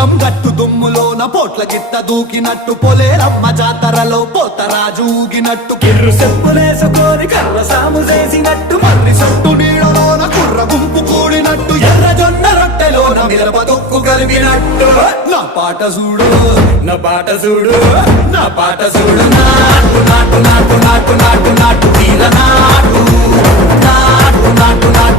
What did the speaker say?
పొలం గట్టు దుమ్ములోన పోట్ల గిట్ట దూకినట్టు పొలేరమ్మ జాతరలో పోతరాజు ఊగినట్టు కిర్రు చెప్పులేసుకొని కర్ర సాము చేసినట్టు మర్రి సొట్టు నీడలోన కుర్ర గుంపు కూడినట్టు ఎర్ర జొన్న రొట్టెలోన మిరప తొక్కు కలిపినట్టు నా పాట చూడు నా పాట చూడు నా పాట చూడు నాటు నాటు నాటు నాటు నాటు నాటు తీర నాటు నాటు నాటు నాటు